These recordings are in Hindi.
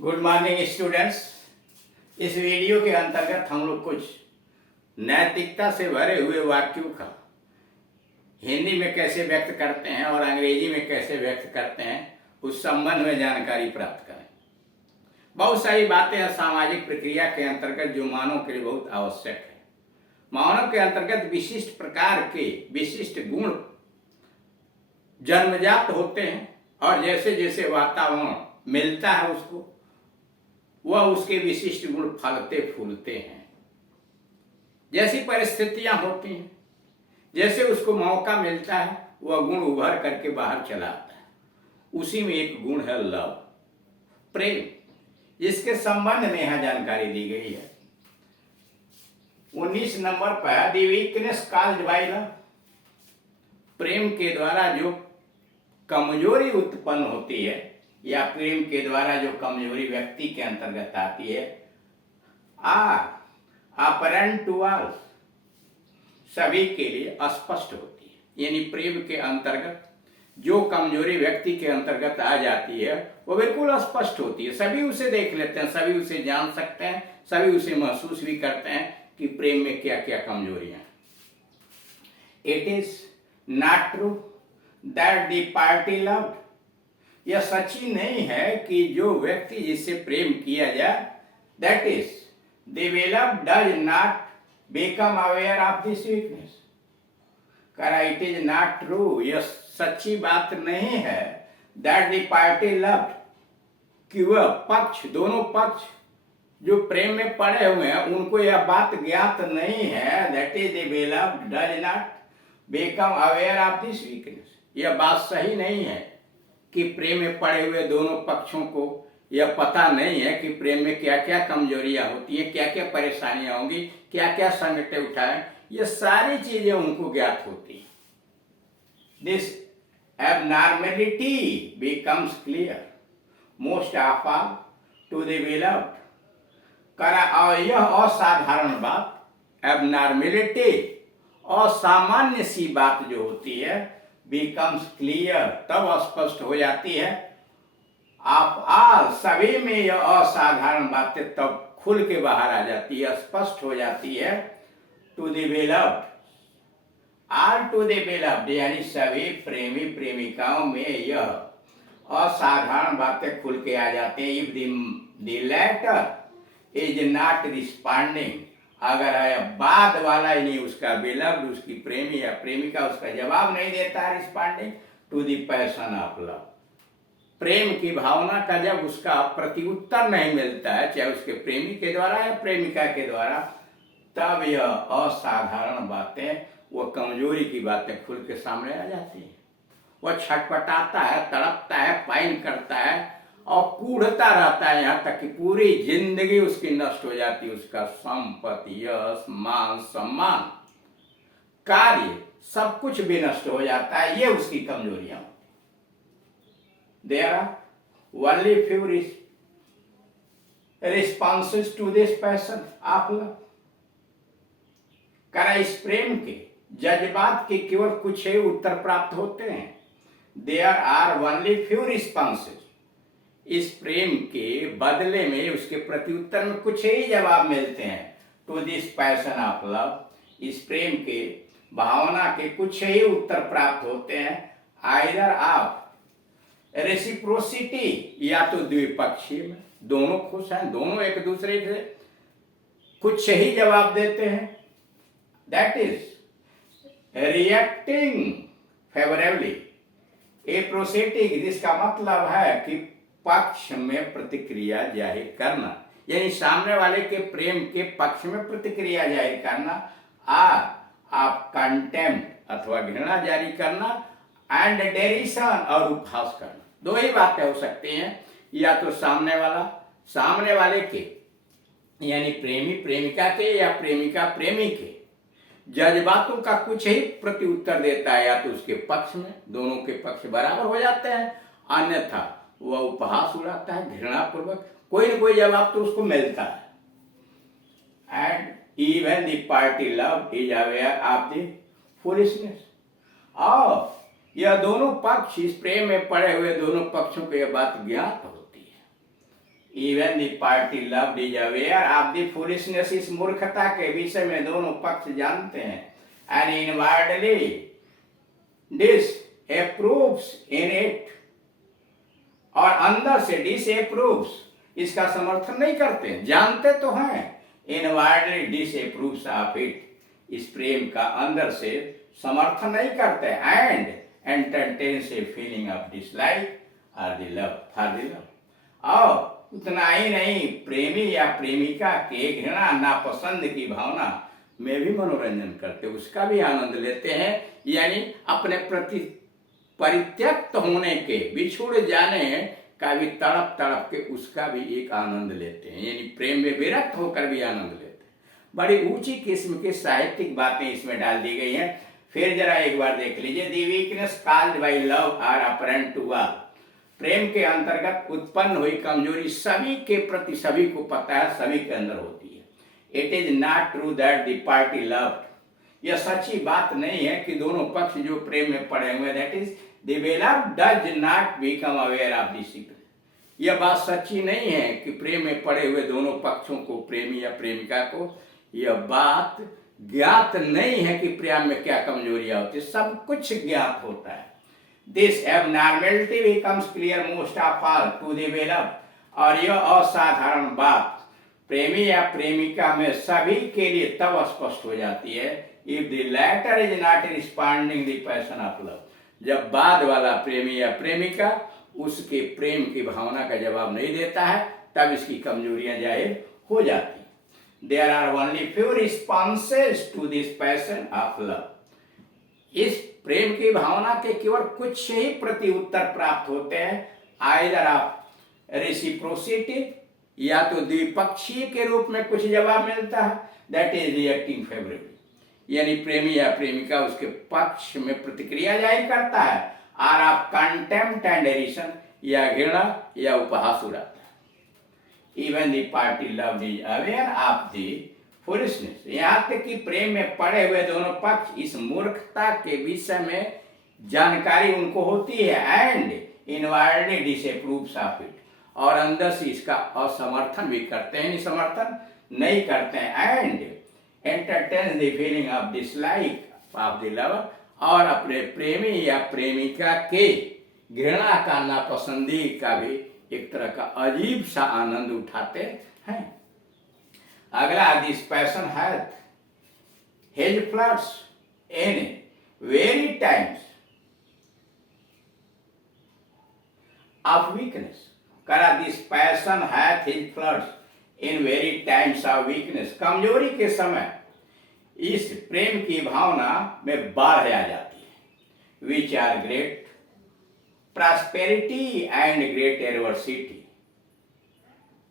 Good morning students. इस वीडियो के अंतर्गत हम लोग कुछ नैतिकता से भरे हुए वाक्यों का हिंदी में कैसे व्यक्त करते हैं और अंग्रेजी में कैसे व्यक्त करते हैं उस संबंध में जानकारी प्राप्त करें। बहुत सारी बातें हैं सामाजिक प्रक्रिया के अंतर्गत जो मानव के लिए बहुत आवश्यक है। मानव के अंतर्गत विशिष्ट प्रकार के विशिष्ट गुण जन्मजात होते हैं और जैसे जैसे वातावरण मिलता है उसको वह उसके विशिष्ट गुण फलते फूलते हैं। जैसी परिस्थितियां होती हैं, जैसे उसको मौका मिलता है वह गुण उभर करके बाहर चला आता है। उसी में एक गुण है लव, प्रेम, जिसके संबंध में यहां जानकारी दी गई है। 19 नंबर पर the weakness called by love, प्रेम के द्वारा जो कमजोरी उत्पन्न होती है या प्रेम के द्वारा जो कमजोरी व्यक्ति के अंतर्गत आती है, आर अपरेंट टू ऑल, सभी के लिए स्पष्ट होती है। यानी प्रेम के अंतर्गत जो कमजोरी व्यक्ति के अंतर्गत आ जाती है वो बिल्कुल स्पष्ट होती है। सभी उसे देख लेते हैं, सभी उसे जान सकते हैं, सभी उसे महसूस भी करते हैं कि प्रेम में क्या क्या कमजोरियां। It is not true that the party loved, यह सच ही नहीं है कि जो व्यक्ति जिससे प्रेम किया जाए that is the beloved does not become aware of this weakness. करा इट इज नॉट ट्रू, यह सच्ची बात नहीं है दैट द पार्टी लव्ड, कि वह पक्ष, दोनों पक्ष जो प्रेम में पड़े हुए हैं उनको यह बात ज्ञात नहीं है that is the beloved does not become aware of this weakness. यह बात सही नहीं है कि प्रेम में पड़े हुए दोनों पक्षों को यह पता नहीं है कि प्रेम में क्या क्या कमजोरियां होती हैं, क्या क्या परेशानियां होंगी, क्या क्या संकट उठाएं, ये सारी चीजें उनको ज्ञात होती हैं। This abnormality becomes clear most of all to the beloved. करा और यह असाधारण बात, एबनॉर्मेलिटी, असामान्य सी बात जो होती है, बिकम्स क्लियर, तब स्पष्ट हो जाती है। आप ऑल, सभी में यह असाधारण बातें तब खुल के बाहर आ जाती है, स्पष्ट हो जाती है। To the beloved, all to the beloved, यानी सभी प्रेमी प्रेमिकाओं में यह असाधारण बातें खुल के आ जाती है। If the latter is not responding, अगर बाद वाला ही नहीं, उसका बेलव्ड, उसकी प्रेमी या प्रेमिका उसका जवाब नहीं देता है, responding to the passion of love, प्रेम की भावना का जब उसका प्रत्युत्तर नहीं मिलता है, चाहे उसके प्रेमी के द्वारा या प्रेमिका के द्वारा, तब यह असाधारण बातें, वह कमजोरी की बातें खुल के सामने आ जाती हैं। वह छटपटाता है, तड़पता है, पाइन करता है और कूढ़ता रहता है, यहाँ तक कि पूरी जिंदगी उसकी नष्ट हो जाती है। उसका संपत्ति, यश, मान, सम्मान, कार्य, सब कुछ भी नष्ट हो जाता है। ये उसकी कमजोरियां होती। There are only few responses to this passion of love. करा इस प्रेम के जज्बात के केवल कुछ ही उत्तर प्राप्त होते हैं। There are only few responses, इस प्रेम के बदले में, उसके प्रत्युत्तर में कुछ ही जवाब मिलते हैं। To this passion of love, इस प्रेम के भावना के कुछ ही उत्तर प्राप्त होते हैं। आइदर ऑफ रेसिप्रोसिटी, या तो द्विपक्षीय में, दोनों खुश हैं, दोनों एक दूसरे से कुछ ही जवाब देते हैं। दैट इज रिएक्टिंग फेवरेबली, एप्रोसेटिक, जिसका मतलब है कि पक्ष में प्रतिक्रिया जाहिर करना, यानी सामने वाले के प्रेम के पक्ष में प्रतिक्रिया जाहिर करना, आप कंटेम्प्ट अथवा घृणा जारी करना, एंड डेरिशन और उपहास करना। दो ही बातें हो सकती हैं, या तो सामने वाले के यानी प्रेमी प्रेमिका के या प्रेमिका प्रेमी के जज्बातों का कुछ ही प्रत्युत्तर देता है, या तो उसके पक्ष में, दोनों के पक्ष बराबर हो जाते हैं, अन्यथा वह उपहास उड़ाता है, घृणापूर्वक कोई न कोई जवाब तो उसको मिलता है। And even the party love is aware of the foolishness, और यह दोनों पक्ष, इस प्रेम में पड़े हुए दोनों पक्षों को यह बात ज्ञात होती है even the party loved is aware of the foolishness, इस मूर्खता के विषय में दोनों पक्ष जानते हैं। एंड इनवर्डली डिसअप्रूव्स इन इट, और अंदर से डिसअप्रूव्स, इसका समर्थन नहीं करते, जानते तो हैं, इनवर्डली डिसअप्रूव्स ऑफ इट, इस प्रेम का अंदर से समर्थन नहीं करते, and entertains a feeling of dislike और the love for the love, और उतना ही नहीं, प्रेमी या प्रेमिका के घृणा नापसंद की भावना में भी मनोरंजन करते, उसका भी आनंद लेते हैं, यानी अपने प्रति परित्यक्त होने के, बिछुड़ जाने का भी तड़प तड़प के उसका भी एक आनंद लेते हैं, यानी प्रेम में विरक्त होकर भी आनंद लेते हैं। बड़ी ऊंची किस्म की साहित्यिक बातें इसमें डाल दी गई हैं। फिर जरा एक बार देख लीजिए। The weakness caused by love are apparent to all, प्रेम के अंतर्गत उत्पन्न हुई कमजोरी सभी के प्रति, सभी को पता है, सभी के अंदर होती है। It is not true that the party loved, यह सच्ची बात नहीं है कि दोनों पक्ष जो प्रेम में पड़े हुए, that is the beloved does not become aware of the secret, यह बात सच्ची नहीं है कि प्रेम में पड़े हुए दोनों पक्षों को, प्रेमी या प्रेमिका को, यह बात ज्ञात नहीं है कि प्रेम में क्या कमजोरियां होती, सब कुछ ज्ञात होता है। This abnormality becomes clear most of all to the beloved, और यह असाधारण बात प्रेमी या प्रेमिका में सभी के लिए तब स्पष्ट हो जाती है, if the latter is not responding the passion of love, जब बाद वाला प्रेमी या प्रेमिका उसके प्रेम की भावना का जवाब नहीं देता है, तब इसकी कमजोरियां जाहिर हो जाती। There are only few responses to this passion of love, इस प्रेम की भावना के केवल कुछ ही प्रति उत्तर प्राप्त होते हैं, either of reciprocity, या तो द्विपक्षीय के रूप में कुछ जवाब मिलता है, that is reacting favorably, यानी प्रेमी या प्रेमिका उसके पक्ष में प्रतिक्रिया जाहिर करता है, और of contempt and derision, या घृणा या उपहास उड़ाता है। Even the party loved is aware of the foolishness, यहाँ तक कि प्रेम में पड़े हुए दोनों पक्ष इस मूर्खता के विषय में जानकारी उनको होती है, एंड इनवर्डली डिसअप्रूव्स ऑफ इट, और अंदर से इसका असमर्थन भी करते हैं, समर्थन नहीं करते हैं, and entertain the feeling of dislike of the lover, और अपने प्रेमी या प्रेमिका के घृणा का, नापसंदी का भी एक तरह का अजीब सा आनंद उठाते हैं। अगला, this passion hath his floods in very times of weakness, करा this passion hath his floods in very times of weakness, कमजोरी के समय इस प्रेम की भावना में बाढ़ आ जाती है, which are great prosperity and great adversity,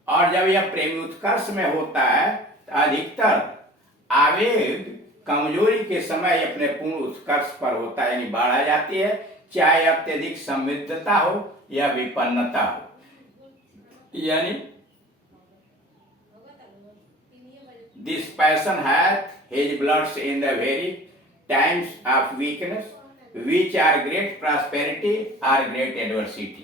और जब यह प्रेमी उत्कर्ष में होता है तो अधिकतर आवेग कमजोरी के समय अपने पूर्ण उत्कर्ष पर होता है, यानी बाढ़ आ जाती है, चाहे अत्यधिक समृद्धता हो या विपन्नता हो, यानी this passion hath his bloods in the very times of weakness which are great prosperity or great adversity,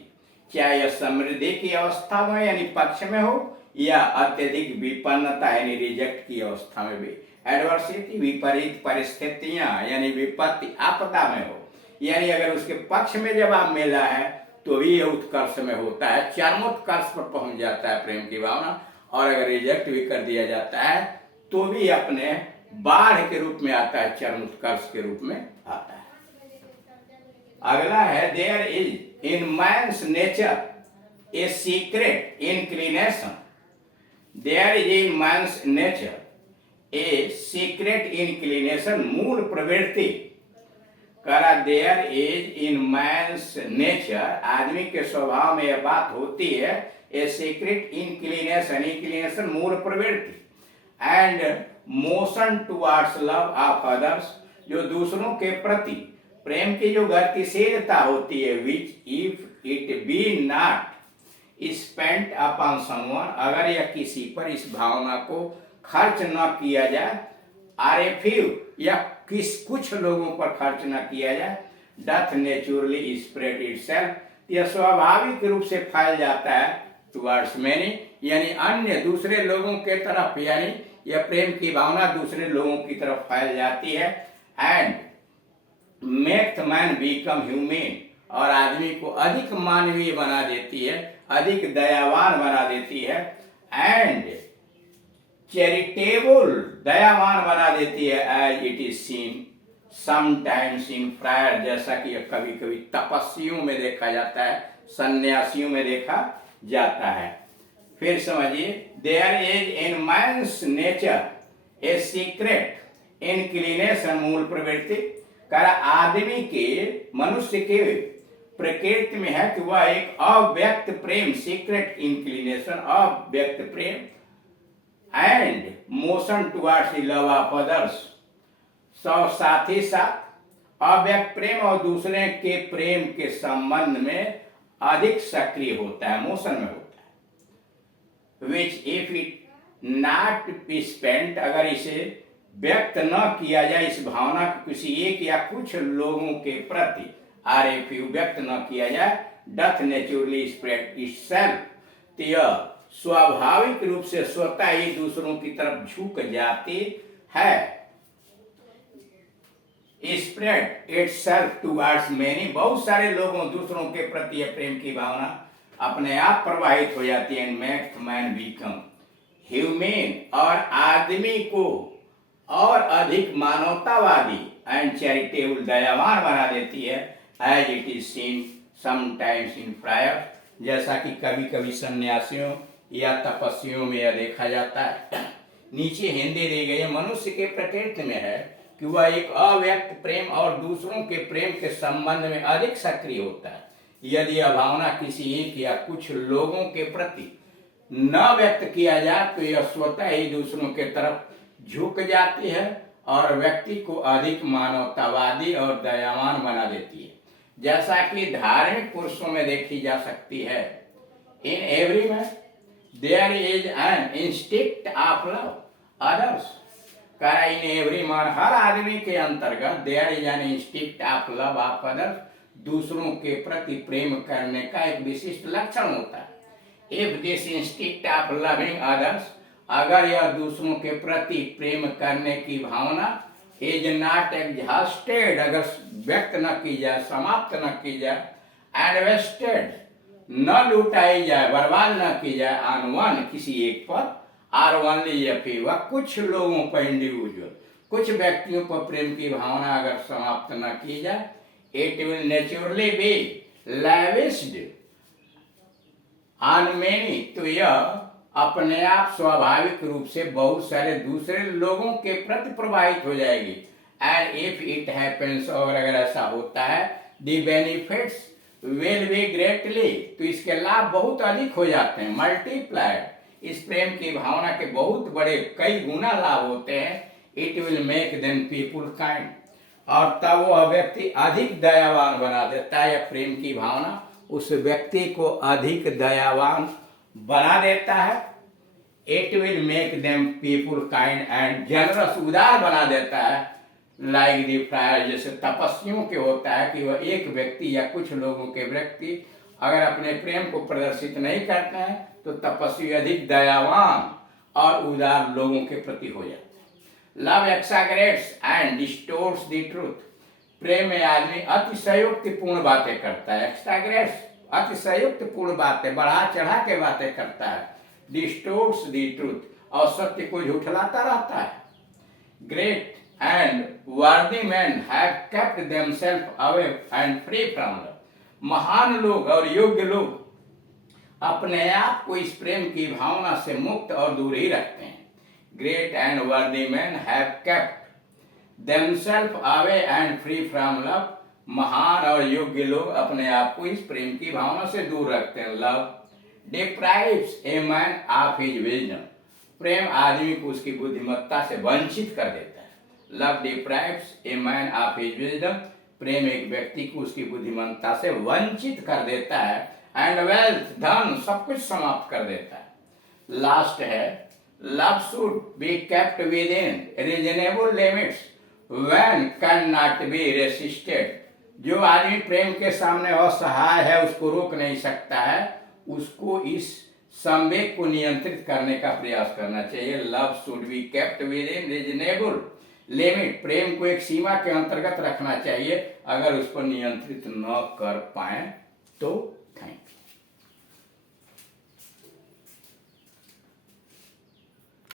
चाहे यह समृद्धि की अवस्था में यानी पक्ष में हो, या अत्यधिक विपन्नता यानी रिजेक्ट की अवस्था में भी, एडवर्सिटी विपरीत परिस्थितियां यानी विपत्ति आपदा में हो, यानी अगर उसके पक्ष में जवाब मिला है तो भी यह उत्कर्ष में होता है, चरमोत्कर्ष पर पहुंच जाता है प्रेम की भावना, और अगर रिजेक्ट भी कर दिया जाता है तो भी अपने बाढ़ के रूप में आता है, चरमोत्कर्ष के रूप में आता है। अगला है, there is in man's nature a secret inclination, there is in man's nature a secret inclination, मूल प्रवृत्ति, करा there is in man's nature, आदमी के स्वभाव में यह बात होती है, ए सीक्रेट इंक्लिनेशन, इंक्लिनेशन मूल प्रवृत्ति, and motion towards love of others, जो दूसरों के प्रति प्रेम की जो गतिशीलता होती है, which if it be not spent upon someone, अगर यह किसी पर इस भावना को खर्च न किया जाए, आर ए फ्यू, या कुछ लोगों पर खर्च न किया जाए, डथ नेचुरली स्प्रेड इटसेल्फ, यह स्वाभाविक रूप से फैल जाता है, टुवर्ड्स मैनी, यानी अन्य दूसरे लोगों के तरफ, यानी यह प्रेम की भावना दूसरे लोगों की तरफ फैल जाती है। And make man become human, और आदमी को अधिक मानवीय बना देती है, अधिक दयावान बना देती है। एंड चैरिटेबल, दयावान बना देती है, as it is seen sometimes in friar, जैसा कि कभी कभी तपस्वियों में देखा जाता है, सन्यासियों में देखा जाता है। फिर समझिए, there is in man's nature a secret inclination, मूल प्रवृत्ति कर आदमी के, मनुष्य के प्रकृति में है कि वह एक अव्यक्त प्रेम, सीक्रेट इंक्लिनेशन, अव्यक्त प्रेम, and motion towards the love of others, साथ ही साथ अव्यक्त प्रेम और दूसरे के प्रेम के संबंध में अधिक सक्रिय होता है, मोशन में होता है। Which if it not be spent, अगर इसे व्यक्त न किया जाए, इस भावना को किसी एक या कुछ लोगों के प्रति, आर एफ यू व्यक्त न किया जाए, डथ नेचुरली स्प्रेड इटसेल्फ, तो यह स्वाभाविक रूप से स्वतः ही दूसरों की तरफ झुक जाती है। स्प्रेड इटसेल्फ टुवर्ड्स मेनी, बहुत सारे लोगों, दूसरों के प्रति प्रेम की भावना अपने आप प्रवाहित हो जाती है। मेक मैन बिकम ह्यूमन, और आदमी को और अधिक मानवतावादी एंड चैरिटेबल, दयावान बना देती है। As it is seen sometimes in friar, जैसा कि कभी कभी सन्यासियों या तपस्वियों में यह देखा जाता है। नीचे हिंदी दी गई है, मनुष्य के प्रकृति में है कि वह एक अव्यक्त प्रेम और दूसरों के प्रेम के संबंध में अधिक सक्रिय होता है। यदि यह भावना किसी एक या कुछ लोगों के प्रति न व्यक्त किया जाए, तो यह स्वतः ही दूसरों के तरफ झुक जाती है और व्यक्ति को अधिक मानवतावादी और दयावान बना देती है, जैसा कि धार्मिक पुरुषों में देखी जा सकती है। In every man there is an instinct of love others, in every man, हर आदमी के अंतर्गत there is an instinct of love of others, दूसरों के प्रति प्रेम करने का एक विशिष्ट लक्षण होता है। If this instinct of loving others, अगर यह दूसरों के प्रति प्रेम करने की भावना इज नॉट एग्जॉस्टेड, अगर व्यक्त न की जाए, समाप्त न की जाए, एंड वेस्टेड, न लुटाई जाए, बर्बाद न की जाए, ऑन वन, किसी एक पर, आर ओनली, या फिर वह कुछ लोगों पर, इंडिविजुअल, कुछ व्यक्तियों पर प्रेम की भावना अगर समाप्त न की जाए, it will naturally be lavished on many, तो यह अपने आप स्वाभाविक रूप से बहुत सारे दूसरे लोगों के प्रति प्रभावित हो जाएगी। एंड इफ इट हैपेंस, और अगर ऐसा होता है, the benefits will be greatly, तो इसके लाभ बहुत अधिक हो जाते हैं, मल्टीप्लाइड, इस प्रेम की भावना के बहुत बड़े कई गुना लाभ होते हैं। It will make them people kind, और तब वह व्यक्ति अधिक दयावान बना देता है, या प्रेम की भावना उस व्यक्ति को अधिक दयावान बना देता है। It will make them people kind and generous, उदार बना देता है। लाइक द फ्रायर, जैसे तपस्वियों के होता है कि वह एक व्यक्ति या कुछ लोगों के व्यक्ति अगर अपने प्रेम को प्रदर्शित नहीं करते हैं, तो तपस्वी अधिक दयावान और उदार लोगों के प्रति हो जाते हैं। Love एक्साग्रेट्स and distorts the truth, प्रेम में आदमी अतिशयोक्तिपूर्ण बातें करता है, एक्साग्रेट्स, अतिशयोक्तिपूर्ण बातें, बढ़ा चढ़ा के बातें करता है, डिस्टोर्ट्स द ट्रूथ, और सत्य को झुठलाता रहता है। Great and worthy men have kept themselves away and free from love, महान लोग और योग्य लोग अपने आप को इस प्रेम की भावना से मुक्त और दूर ही रखते हैं। Great and worthy men have kept themselves away and free from love, महान और योग्य लोग अपने आप को इस प्रेम की भावना से दूर रखते हैं। Love deprives a man of his wisdom, प्रेम आदमी को उसकी बुद्धिमत्ता से वंचित कर देता है। Love deprives a man of his wisdom, प्रेम एक व्यक्ति को उसकी बुद्धिमत्ता से वंचित कर देता है। एंड वेल्थ, धन, सब कुछ समाप्त कर देता है। लास्ट है, love should be kept within reasonable limits when can not be resisted, जो आदमी प्रेम के सामने असहाय है, उसको रोक नहीं सकता है, उसको इस संवेग को नियंत्रित करने का प्रयास करना चाहिए। Love should be kept within reasonable limit, प्रेम को एक सीमा के अंतर्गत रखना चाहिए। अगर उस पर नियंत्रित न कर पाए तो थैंक यू।